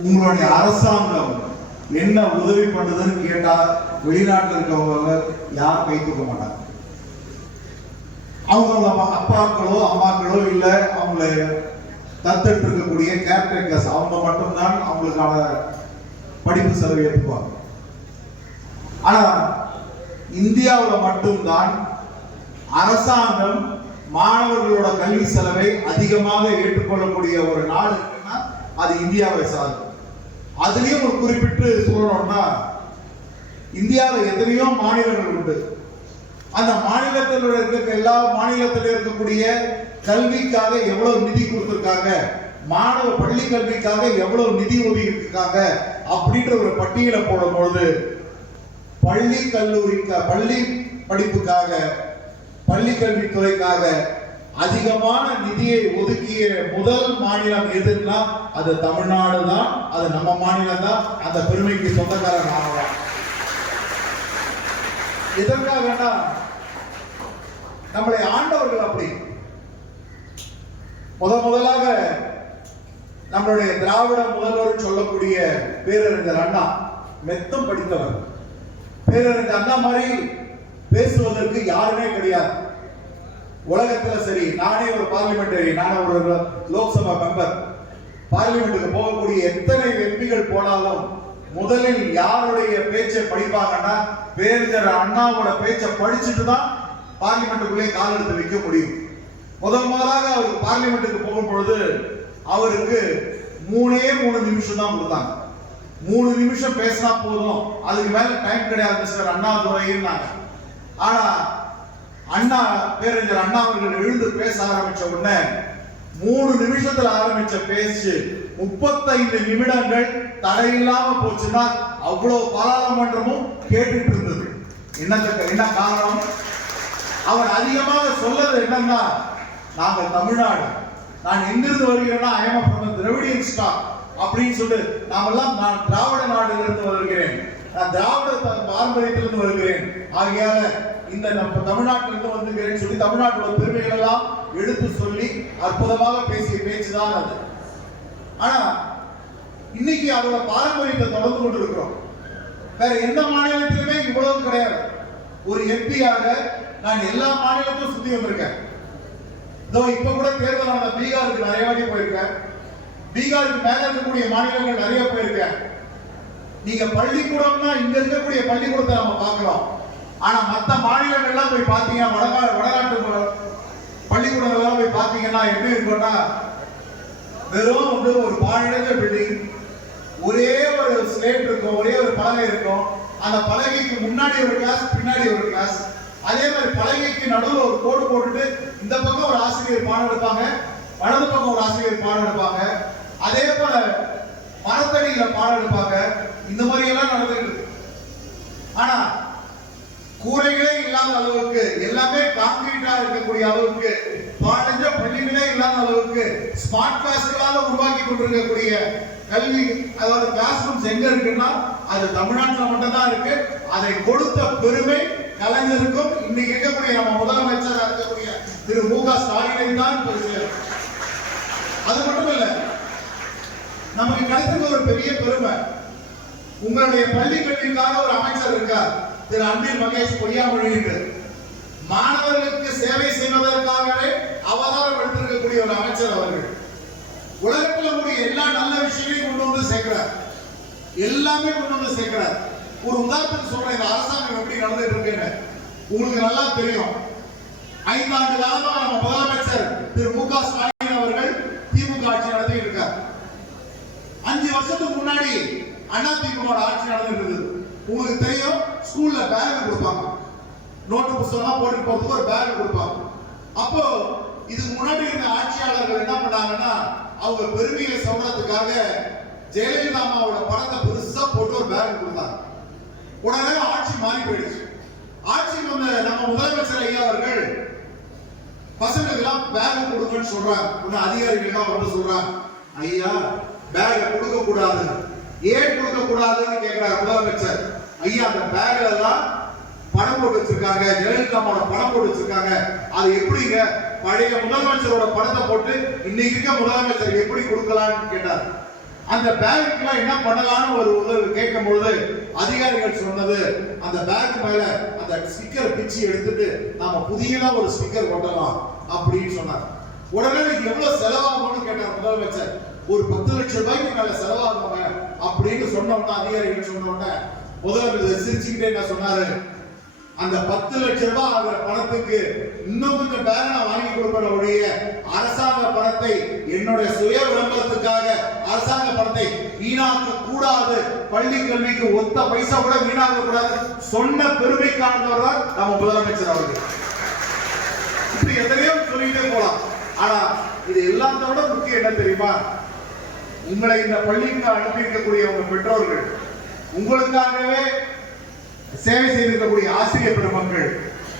உங்களுடைய அரசாங்கம் என்ன உதவி பண்ணுதுன்னு கேட்டா வெளிநாட்டில் இருக்கவங்க யாரும் கை தூக்க மாட்டாங்க. அவங்க அப்பாக்களோ அம்மாக்களோ இல்ல அவங்கள தத்தெடுத்து இருக்கக்கூடிய கேர்டேக்கர்ஸ் அவங்க மட்டும்தான் அவங்களுக்கான படிப்பு செலவை ஏற்றுக்குவாங்க. ஆனா இந்தியாவில் மட்டும்தான் அரசாங்கம் மாணவர்களோட கல்வி செலவை அதிகமாக ஏற்றுக்கொள்ளக்கூடிய ஒரு நாடு இருக்குன்னா அது இந்தியாவை சார்ந்தது. அதுலயும் ஒரு குறிப்பிட்டு சொல்லணும்னா இந்தியாவில் எத்தனையோ மாநிலங்கள் உண்டு. அந்த மாநிலத்தில் இருக்க எல்லா மாநிலத்தில் இருக்கக்கூடிய கல்விக்காக எவ்வளவு நிதி கொடுத்திருக்காங்க, மாணவ பள்ளி கல்விக்காக எவ்வளவு நிதி ஒதுக்கி இருக்காங்க அப்படின்ற ஒரு பட்டியலை போடும்பொழுது பள்ளி படிப்புக்காக பள்ளி கல்வித்துறைக்காக அதிகமான நிதியை ஒதுக்கிய முதல் மாநிலம் எதுன்னா அது தமிழ்நாடு தான். அது நம்ம மாநிலம் தான். அந்த பெருமைக்கு சொந்தக்காரன் ஆகலாம். எதற்காக நம்மளை ஆண்டவர்கள் அப்படி முதலாக நம்மளுடைய திராவிட முதல்வர் சொல்லக்கூடிய பேரறிஞர் அண்ணா மெத்தம் படித்தவர். பேரறிஞர் அண்ணா மாதிரி பேசுவதற்கு யாருமே கிடையாது உலகத்துல. சரி, நானே ஒரு பார்லிமெண்டரி, நானே ஒரு லோக்சபா மெம்பர், பார்லிமெண்ட்டுக்கு போகக்கூடிய எத்தனை எம்பிகள் போனாலும் முதலில் யாருடைய பேச்சை படிப்பாங்கன்னா பேரறிஞர் அண்ணாவோட பேச்சை படிச்சுட்டு தான் பார்லிமெண்ட்டுக்குள்ளே கால் எடுத்து வைக்க முடியும். முதலாக அவர் பார்லிமெண்ட்டுக்கு போகும் பொழுது அவருக்கு 3 நிமிஷம் தான் கொடுத்தாங்க. 3 நிமிஷம் பேசினா போதும், அதுக்கு மேல டைம் கிடையாது மிஸ்டர் அண்ணாதுரைன்னாங்க. ஆனா அண்ணா பேரறிஞர் அண்ணா அவர்கள் எழுந்து பேச ஆரம்பிச்ச உடனே 3 நிமிஷத்துல ஆரம்பிச்ச பேச்சு 35 நிமிடங்கள் தடையில்லாம போச்சுன்னா அவ்வளவு பாராளுமன்றமும் கேட்டுட்டு இருந்தது. என்ன காரணம்? அவர் அதிகமாக சொல்லது என்னன்னா, நாங்கள் தமிழ்நாடு, நான் எங்கிருந்து வருகிறேன்னா I am from Dravidian stock அப்படின்னு சொல்லி நாமெல்லாம் நான் திராவிட நாடுல இருந்து வருகிறேன், நான் திராவிட பாரம்பரியத்திலிருந்து வருகிறேன், ஆகையால இந்த நம்ம தமிழ்நாட்டிலிருந்து வந்துகிறேன்னு சொல்லி தமிழ்நாட்டோட பெருமைகள் எல்லாம் எடுத்து சொல்லி அற்புதமாக பேசிய பேச்சுதான் அது. ஆனா இன்னைக்கு அதோட பாரம்பரியத்தை தொடர்ந்து கொண்டு இருக்கிறோம். வேற எந்த மாநிலத்திலுமே இவ்வளவு கிடையாது. ஒரு எம்பியாக நான் எல்லா மாநிலத்தையும் சுத்தி வந்திருக்கேன். இதோ இப்ப கூட தேர்தல் நடந்த பீகாருக்கு நிறைய வாட்டி போயிருக்கேன். பீகாருக்கு மேல இருக்கக்கூடிய மாநிலங்கள் நிறைய போயிருக்கேன். நீங்க பள்ளிக்கூடம்னா இங்க இருக்கக்கூடிய பள்ளிக்கூடத்தை நம்ம பார்க்கிறோம். ஆனா மற்ற மாநிலங்கள்லாம் போய் பாத்தீங்கன்னா வடநாட்டு பள்ளிக்கூடங்கள்லாம் போய் பாத்தீங்கன்னா எப்படி இருக்கும்னா வெறும் ஒரு பாழடைஞ்ச பில்டிங், ஒரே ஒரு ஸ்லேட் இருக்கும், ஒரே ஒரு பலகை இருக்கும். அந்த பலகைக்கு முன்னாடி ஒரு கிளாஸ், பின்னாடி ஒரு கிளாஸ். அதே மாதிரி பலகைக்கு நடுவில் ஒரு கோடு போட்டுட்டு இந்த பக்கம் ஒரு ஆசிரியர் பாடம் எடுப்பாங்க, வலது பக்கம் ஒரு ஆசிரியர் பாடம் எடுப்பாங்க. அதே போல மரத்தடியில பாடம் எடுப்பாங்க. இந்த மாதிரி எல்லாம் நடந்துருக்கு. ஆனா கூரைகளே இல்லாத அளவுக்கு, எல்லாமே கான்கிரீட்டா இருக்கக்கூடிய அளவுக்கு, பாடஞ்ச பள்ளிகளே இல்லாத அளவுக்கு ஸ்மார்ட் கிளாஸ்களாக உருவாக்கி கொண்டிருக்கக்கூடிய கல்வி, அதாவது கிளாஸ் ரூம்ஸ் எங்க இருக்குன்னா அது தமிழ்நாட்டில் மட்டும் தான் இருக்கு. அதை கொடுத்த பெருமை கலைஞருக்கும் இன்னைக்கு இருக்கக்கூடிய நம்ம முதலமைச்சராக இருக்கக்கூடிய திரு மு.க. ஸ்டாலினை தான் பெருமை. அது மட்டும் இல்ல, நமக்கு கிடைத்தது ஒரு பெரிய பெருமை. உங்களுடைய பள்ளி கல்விக்காக ஒரு அமைச்சர் இருக்கார், திரு அன்பில் மகேஷ் பொய்யாமொழி. மாணவர்களுக்கு சேவை செய்வதற்காகவே அவதாரம் எடுத்திருக்கக்கூடிய ஒரு அமைச்சர் அவர்கள். உலகத்தில் கூடிய எல்லா நல்ல விஷயங்களையும் கொண்டு வந்து சேர்க்கிறார், எல்லாமே கொண்டு வந்து சேர்க்கிறார். ஒரு உதாரணத்துக்கு சொல்றேன், இந்த அரசாங்கம் எப்படி நடந்துட்டு இருக்குன்னு உங்களுக்கு நல்லா தெரியும். 5 ஆண்டு காலமாக நம்ம முதலமைச்சர் திரு மு.க. ஸ்டாலின் அவர்கள் திமுக ஆட்சி நடத்திட்டு இருக்கார். 5 வருஷத்துக்கு முன்னாடி அதிமுக ஆட்சி நடந்துட்டு இருந்தது. உங்களுக்கு தெரியும், ஸ்கூல்ல பேக் கொடுப்பாங்க, நோட்டு புத்தகம் போட்டு போறதுக்கு ஒரு பேக் கொடுப்பாங்க. அப்போ இதுக்கு முன்னாடி இருந்த ஆட்சியாளர்கள் என்ன பண்ணாங்கன்னா, அவங்க பெருமையை சொல்றதுக்காக ஜெயலலிதா அம்மாவோட படத்தை பெருசா போட்டு ஒரு பேக் கொடுத்தாங்க. உடனே ஆட்சி மாறி போயிடுச்சு. ஆட்சி வந்த நம்ம முதலமைச்சர் ஐயா அவர்கள் பசங்களுக்கு எல்லாம் பேக் கொடுக்கணும்னு சொல்றாங்க. உடனே அதிகாரிகள் வந்து சொல்றாங்க, ஐயா பேக் கொடுக்க கூடாது. ஏன் கொடுக்க கூடாதுன்னு கேட்கிறார் முதலமைச்சர். ஐயா அந்த பேக்ல எல்லாம் படம் போட்டு வச்சிருக்காங்க, ஜெயலலிதா அம்மாவோட படம் போட்டு வச்சிருக்காங்க, அது எப்படிங்க பழைய முதலமைச்சரோட படத்தை போட்டு இன்னைக்கு இருக்க முதலமைச்சர் எப்படி கொடுக்கலாம்னு கேட்டார். அந்த பேக்குலாம் என்ன பண்ணலாம்னு ஒரு உதவி கேட்கும் பொழுது அதிகாரிகள் சொன்னது, அந்த பேக் மேல அந்த ஸ்டிக்கர் பிச்சு எடுத்துட்டு நாம புதியதா ஒரு ஸ்டிக்கர் ஒட்டலாம் அப்படின்னு சொன்னார். உடனே எவ்வளவு செலவாகும்னு கேட்டார் முதலமைச்சர். ஒரு 10 லட்சம் ரூபாய்க்கு மேல செலவாகுங்க அப்படின்னு சொன்னோம்னா அதிகாரிகள் சொன்னோம்னா முதலமைச்சர் சிரிச்சுக்கிட்டே என்ன சொன்னாரு, அந்த 10 லட்சம் ரூபாய் ஆகிற பணத்துக்கு இன்னும் கொஞ்சம் பேக் நான் வாங்கி கொடுப்பேன். அரசாங்க பணத்தை என்னுடைய சுய விளம்பரத்துக்காக அரசாங்க பணத்தை வீணாக்க கூடாது, பள்ளி கல்விக்கு ஒத்த பைசா கூட வீணாக்க கூடாது சொன்ன பெருமைக்கானவர் தான் நம்ம முதலமைச்சர் அவர்கள். இப்படி எத்தனையோ சொல்லிட்டே போலாம். ஆனா இது எல்லாத்த விட முக்கியம் என்ன தெரியுமா, உங்களை இந்த பள்ளிக்கு அனுப்பி இருக்கக்கூடிய உங்க பெற்றோர்கள், உங்களுக்காகவே சேவை செய்திருக்கக்கூடிய ஆசிரியர் பெருமக்கள்,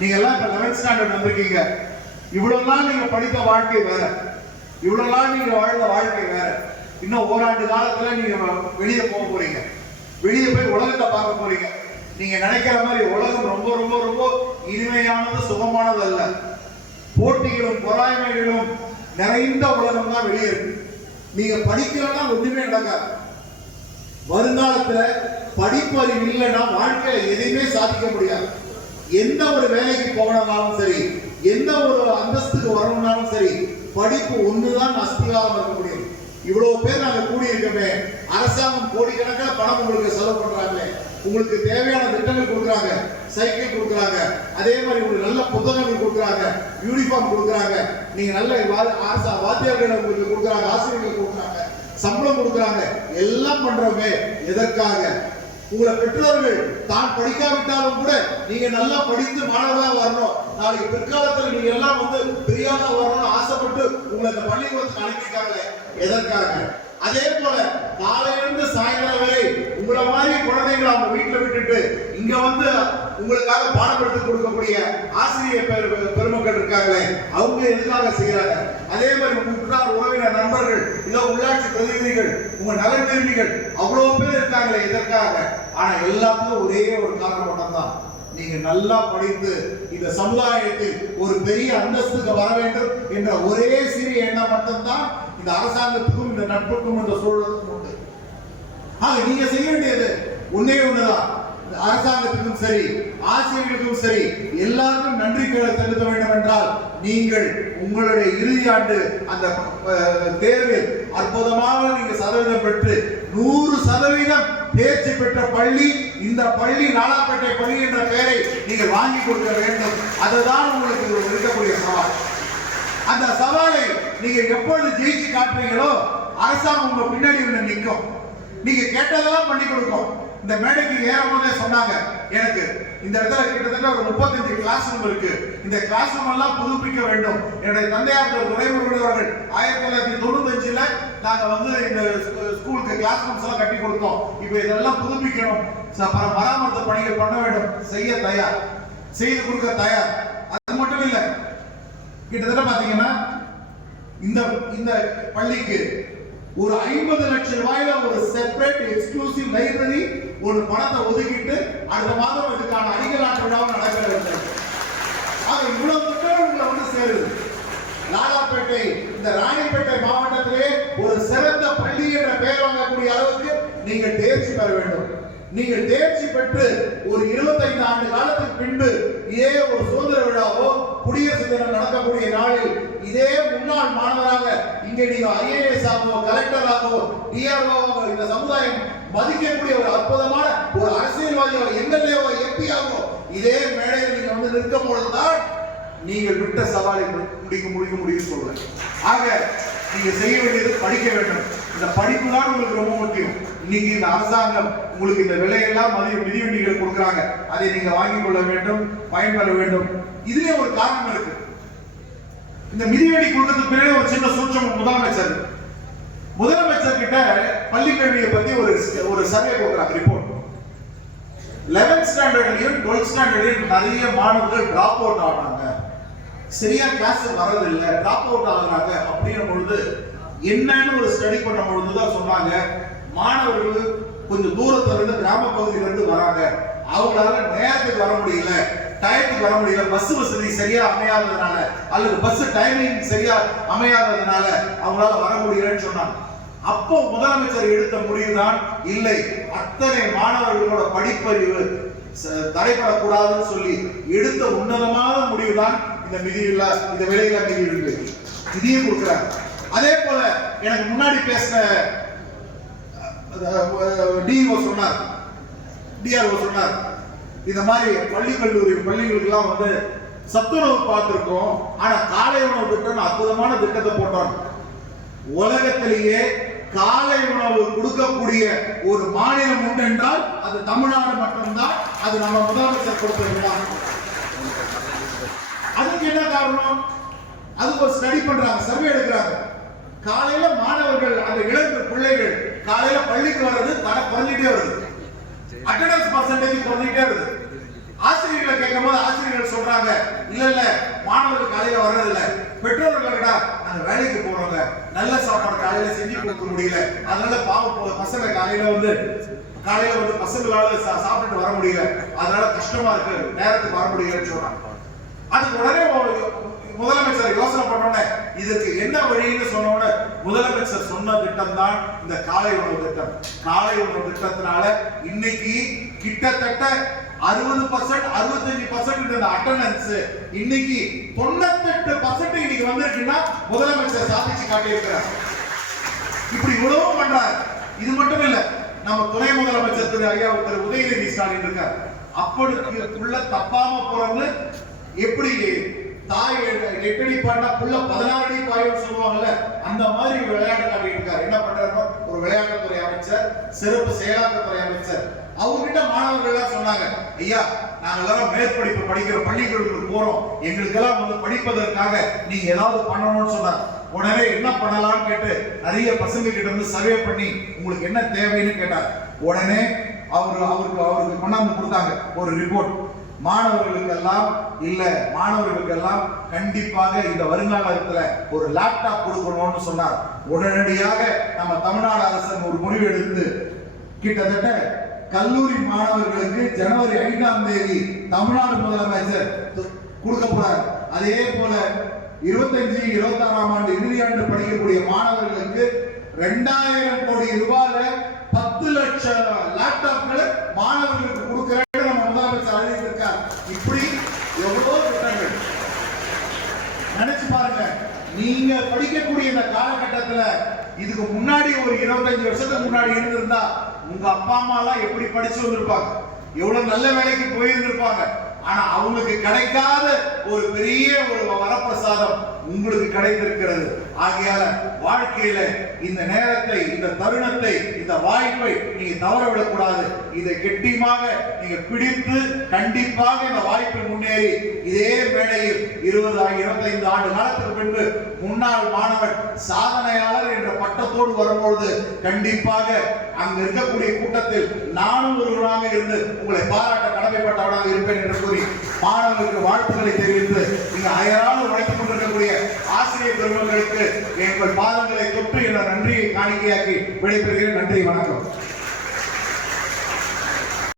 நீங்க எல்லாம் இப்ப 11th ஸ்டாண்டர்ட் வந்திருக்கீங்க. இவ்வளவு நாள் நீங்க படித்த வாழ்க்கை வேற, இவ்வளவு நாள் நீங்க வாழ்ந்த வாழ்க்கை வேற. இன்னும் ஓராண்டு காலத்துல நீங்க வெளியே போக போறீங்க, வெளியே போய் உலகத்தை பார்க்க போறீங்க. நீங்க நினைக்கிற மாதிரி உலகம் ரொம்ப ரொம்ப ரொம்ப இனிமையானது சுகமானது அல்ல. போட்டிகளும் பொறாமைகளும் நிறைந்த உலகம் தான் வெளியே இருக்கு. நீங்க படிக்கிறதா ஒண்ணுமே நடக்காது. வருங்காலத்துல படிப்பு அறிவு இல்லைன்னா வாழ்க்கையில எதையுமே சாதிக்க முடியாது. எந்த ஒரு வேலைக்கு போகணும்னாலும் சரி, எந்த ஒரு அந்தஸ்துக்கு வரணும்னாலும் சரி, படிப்பு ஒண்ணுதான் அஸ்திவாரம் இருக்க முடியும். இவ்வளவு பேர் நாங்க கூடி இருக்கமே, அரசாங்கம் கோடிக்கணக்கில் பணம் உங்களுக்கு செலவு பண்றாங்களே, உங்களுக்கு தேவையான திட்டங்கள் கொடுக்குறாங்க, சைக்கிள் கொடுக்குறாங்க, அதே மாதிரி உங்களுக்கு நல்ல புத்தகங்கள் கொடுக்குறாங்க, யூனிஃபார்ம் கொடுக்குறாங்க, நீங்க நல்ல வாத்தியார்கள் உங்களுக்கு கொடுக்குறாங்க, ஆசிரியர்கள் கொடுக்குறாங்க, சம்பளம் கொடுக்குறாங்க, எல்லாம் பண்றவங்க எதற்காக? உங்களை பெற்றோர்கள் தான் படிக்காவிட்டாலும் கூட நீங்க நல்லா படித்து மாணவர்களா வரணும், நாளைக்கு பிற்காலத்தில் நீங்க எல்லாம் பெரியாரா வரணும்னு ஆசைப்பட்டு உங்களை இந்த பள்ளிக்கூடத்துக்கு அனுப்பியிருக்காங்களே, எதற்காக? அதே போல காலையிலிருந்து சாயந்தரம் வரை உங்களை மாதிரி குழந்தைகளை அவங்க வீட்டுல விட்டுட்டு இங்க உங்களுக்காக பாடப்படுத்தி கொடுக்கக்கூடிய ஆசிரியர் பெருமக்கள் இருக்காங்களே, அவங்க எதுக்காக செய்யறாங்க? அதே மாதிரி உங்க உற்றார் உறவினர் நண்பர்கள், இல்ல உள்ளாட்சி பிரதிநிதிகள், உங்க நலன் விரும்பிகள் அவ்வளவு பேர் இருக்காங்களே, எதற்காக? ஆனா எல்லாத்துக்கும் ஒரே ஒரு காரணம் மட்டும்தான், நீங்க நல்லா படித்து இந்த சமுதாயத்தில் ஒரு பெரிய அந்தஸ்துக்கு வர வேண்டும் என்ற ஒரே சிறிய எண்ணம் மட்டும்தான் இந்த அரசாங்கத்துக்கும் இந்த நட்புக்கும் இந்த சூழலுக்கும் உண்டு. நீங்க செய்ய வேண்டியது ஒன்னே ஒண்ணுதான், அரசாங்கத்துக்கும் சரி ஆசிரியர்களுக்கும் சரி எல்லாருக்கும் நன்றி செலுத்த வேண்டும் என்றால், நீங்கள் உங்களுடைய இறுதி ஆண்டு அந்த தேர்வில் அற்புதமாக நீங்க சதவீதம் பெற்று 100% தேர்ச்சி பெற்ற பள்ளி இந்த பள்ளி நாலாப்பேட்டை பள்ளி என்ற பெயரை நீங்கள் வாங்கி கொடுக்க வேண்டும். அதுதான் உங்களுக்கு இருக்கக்கூடிய சவால். அந்த சவாலை நீங்க எப்பொழுது ஜெயிச்சு காட்டுறீங்களோ அரசாங்கம் உங்க பின்னாடி நிற்கும். நீங்க கேட்டதெல்லாம் பண்ணி கொடுக்கும். இந்த மேடைக்கு ஏறும்போதே சொன்னாங்க, எனக்கு இந்த இடத்துல கிட்டத்தட்ட ஒரு 35 கிளாஸ் ரூம் இருக்கு, இந்த கிளாஸ் ரூம் எல்லாம் புதுப்பிக்க வேண்டும். என்னுடைய தந்தையார் துரைமுருகன் அவர்கள் 1995ல நாங்க இந்த ஸ்கூலுக்கு கிளாஸ் ரூம்ஸ் எல்லாம் கட்டி கொடுத்தோம். இப்போ இதெல்லாம் புதுப்பிக்கணும், பராமரிப்பு பணிகள் பண்ண வேண்டும், செய்ய தயார், செய்து கொடுக்க தயார். அது மட்டும் இல்ல, கிட்டத்தட்ட பாத்தீங்கன்னா இந்த பள்ளிக்கு ஒரு 50 லட்சம் ரூபாயில ஒரு செப்பரேட் எக்ஸ்க்ளூசிவ் லைப்ரரி ஒரு பணத்தை ஒதுக்கிட்டு அடுத்த மாதம் இதுக்கான அடிக்கலாற்று விழாவை நடக்க வேண்டும். இவ்வளவு திட்டம் உங்களை சேருது. லாலாப்பேட்டை இந்த ராணிப்பேட்டை மாவட்டத்திலே ஒரு சிறந்த பள்ளி என்ற பெயர் வாங்கக்கூடிய அளவுக்கு நீங்கள் தேர்ச்சி பெற வேண்டும். நீங்கள் தேர்ச்சி பெற்று ஒரு 25 ஆண்டு காலத்துக்கு பின்பு இதே ஒரு சுதந்திர விழாவோ குடியரசு தினம் நடக்கக்கூடிய நாளில் இதே முன்னாள் மாணவராக இங்கே நீங்க IAS ஆகவோ கலெக்டராகவோ டிஆர்ஓ இந்த சமுதாயம் மதிக்கக்கூடிய ஒரு அற்புதமான ஒரு அரசியல்வாதியோ எம்எல்ஏவோ எம்பியாவோ இதே மேடையில் நீங்க நிற்கும் பொழுதுதான் நீங்கள் விட்ட சவாலை முடிக்க முடியும் சொல்றேன். ஆக நீங்க செய்ய வேண்டியது படிக்க வேண்டும். இந்த படிப்பு தான் உங்களுக்கு ரொம்ப முக்கியம். இன்னைக்கு இந்த அரசாங்கம் உங்களுக்கு இந்த விலையெல்லாம் மிதிவண்டிகள் கொடுக்குறாங்க, அதை நீங்க வாங்கிக் கொள்ள வேண்டும், பயன்பெற வேண்டும். இதுலயே ஒரு காரணம் இருக்கு. இந்த மிதிவண்டி கொடுக்கறதுக்கு பின்னாடி ஒரு சின்ன சூட்சம். முதலமைச்சர் கிட்ட பள்ளி கல்வியை பத்தி ஒரு சர்வே கொடுக்குறாங்க, ரிப்போர்ட். 11th ஸ்டாண்டர்ட்லயும் 12th ஸ்டாண்டர்ட்லயும் நிறைய மாணவர்கள் டிராப் அவுட் ஆனாங்க, சரியா கிளாஸ் வரதில்லை, டிராப் அவுட் ஆகுறாங்க அப்படின்ற பொழுது என்னன்னு ஒரு ஸ்டடி பண்ண பொழுதுதான் சொன்னாங்க, மாணவர்கள் கொஞ்சம் தூரத்துல இருந்து கிராம பகுதியில இருந்து வராங்க, அவங்களால நேரத்துக்கு வர முடியல, டயத்துக்கு வர முடியல, பஸ் வசதி சரியா அமையாததுனால அல்லது பஸ் டைமிங் சரியா அமையாததுனால அவங்களால வர முடியலன்னு சொன்னாங்க. அப்போ முதலமைச்சர் எடுத்த முடிவுதான் இல்லை, அத்தனை மாணவர்களோட படிப்பறிவு தடைபடக்கூடாதுன்னு சொல்லி எடுத்த உன்னதமான முடிவுதான் இந்த விலையில்லா மிதி இருக்கு. இதையும் கொடுக்கிறார். அதே போல எனக்கு முன்னாடி பேசின டிஆர்ஓ சொன்னார், இந்த மாதிரி பள்ளி கல்லூரி பள்ளிகளுக்கெல்லாம் வந்து சத்துணவு பார்த்திருக்கோம், ஆனா காலை உணவு திட்டம் அற்புதமான திட்டத்தை போட்டோம். உலகத்திலேயே காலை உணவு கொடுக்கக்கூடிய ஒரு மாநிலம் உண்டு என்றால் அது தமிழ்நாடு மட்டும்தான். அது நம்ம முதலமைச்சர் கொடுத்திருக்கிறார். அதுக்கு என்ன காரணம்? அதுக்கு ஒரு ஸ்டடி பண்றாங்க, சர்வே எடுக்கிறாங்க. காலையில மாணவர்கள், அந்த இளைஞர் பிள்ளைகள் காலையில பள்ளிக்கு வர்றது குறைஞ்சிட்டே வருது, அட்டெண்டன்ஸ் பர்சன்டேஜ் குறைஞ்சிட்டே வருது. ஆசிரியர்களை கேட்கும் போது ஆசிரியர்கள் சொல்றாங்க, இல்ல மாணவர்கள் காலையில வர்றது இல்ல, பெற்றோர்கள் நாங்க வேலைக்கு போறோங்க, நல்ல சாப்பாடு காலையில செஞ்சு கொடுக்க முடியல, அதனால பசங்க காலையில வந்து பசங்களால சாப்பிட்டு வர முடியல, அதனால கஷ்டமா இருக்கு, நேரத்துக்கு வர முடியலன்னு சொல்றாங்க. அதுக்கு உடனே முதலமைச்சர் யோசனை பண்ணோன்னே இதற்கு என்ன வழின்னு சொன்ன முதலமைச்சர் சொன்ன திட்டம் தான் இந்த காலை உணவு திட்டம். காலை உணவு திட்டத்தினால இன்னைக்கு கிட்டத்தட்ட 60% 65% இந்த அட்டெண்டன்ஸ் இன்னைக்கு 98% இன்னைக்கு வந்திருக்குன்னா முதலமைச்சர் சாதிச்சு காட்டியிருக்கிறார். இப்படி இவ்வளவு பண்றாரு. இது மட்டும் இல்ல, நம்ம துணை முதலமைச்சர் திரு ஐயா திரு உதயநிதி ஸ்டாலின் இருக்கார். அப்படிக்குள்ள தப்பாம போறது எப்படி தாய் 8 அடி பாட்டா புள்ள 16 அடி பாயும் சொல்லுவாங்கல்ல, அந்த மாதிரி விளையாட்டு காட்டிட்டு இருக்காரு. என்ன பண்றாருன்னா, ஒரு விளையாட்டுத்துறை அமைச்சர், சிறப்பு செயலாக்கத்துறை அமைச்சர், அவர்கிட்ட மாணவர்கள் எல்லாம் சொன்னாங்க, ஐயா நாங்க எல்லாரும் மேற்படிப்பு படிக்கிற பள்ளிகளுக்கு போறோம், எங்களுக்கெல்லாம் வந்து படிப்பதற்காக நீங்க ஏதாவது பண்ணணும்னு சொன்னாங்க. உடனே என்ன பண்ணலாம்னு கேட்டு நிறைய பசங்க கிட்ட இருந்து சர்வே பண்ணி உங்களுக்கு என்ன தேவைன்னு கேட்டார். உடனே அவருக்கு கொண்டாந்து கொடுத்தாங்க ஒரு ரிப்போர்ட். மாணவர்களுக்கெல்லாம் கண்டிப்பாக இந்த வருங்காலத்துல ஒரு லேப்டாப் கொடுக்கணும்னு சொன்னார். உடனடியாக நம்ம தமிழ்நாடு அரசு ஒரு முடிவு எடுத்து கிட்டத்தட்ட கல்லூரி மாணவர்களுக்கு ஜனவரி 5ஆம் தேதி தமிழ்நாடு முதலமைச்சர் கொடுக்க போறார். அதே போல 25-26ஆம் ஆண்டு இறுதியாண்டு படிக்கக்கூடிய மாணவர்களுக்கு 2000 கோடி ரூபாயில 10 லட்சம் லேப்டாப்களை மாணவர்களுக்கு கொடுக்கிறேன்னு நம்ம முதலமைச்சர் அறிவித்திருக்கார். இப்படி எவ்வளவு திட்டங்கள் நினைச்சு பாருங்க. நீங்க படிக்கக்கூடிய இந்த காலகட்டத்துல இதுக்கு முன்னாடி ஒரு 25 வருஷத்துக்கு முன்னாடி இருந்திருந்தா உங்க அப்பா அம்மா எல்லாம் எப்படி படிச்சு வந்திருப்பாங்க, எவ்வளவு நல்ல வேலைக்கு போயிருந்திருப்பாங்க. ஆனா அவங்களுக்கு கிடைக்காத ஒரு பெரிய ஒரு வரப்பிரசாதம் உங்களுக்கு கிடைத்திருக்கிறது. ஆகையால வாழ்க்கையில இந்த நேரத்தை, இந்த தருணத்தை, இந்த வாய்ப்பை நீங்க தவற விடக்கூடாது. இதை கெட்டியமாக நீங்க பிடித்து கண்டிப்பாக இந்த வாய்ப்பில் முன்னேறி இதே மேடையில் 20-25 ஆண்டு காலத்துக்கு பின்பு முன்னாள் மாணவன் சாதனையாளர் என்ற பட்டத்தோடு வரும்பொழுது கண்டிப்பாக அங்க இருக்கக்கூடிய கூட்டத்தில் நானும் ஒருவராக இருந்து உங்களை பாராட்ட கடமைப்பட்டவனாக இருப்பேன் என்று கூறி மாணவர்களுக்கு வாழ்த்துக்களை தெரிவித்து நீங்க அயரான உழைத்துக் கொண்டிருக்கக்கூடிய ஆசிரியர் பெருமக்களுக்கு எங்கள் பாதங்களை தொட்டு என்ற நன்றியை காணிக்கையாக்கி விடைபெறுகிறேன். நன்றி, வணக்கம்.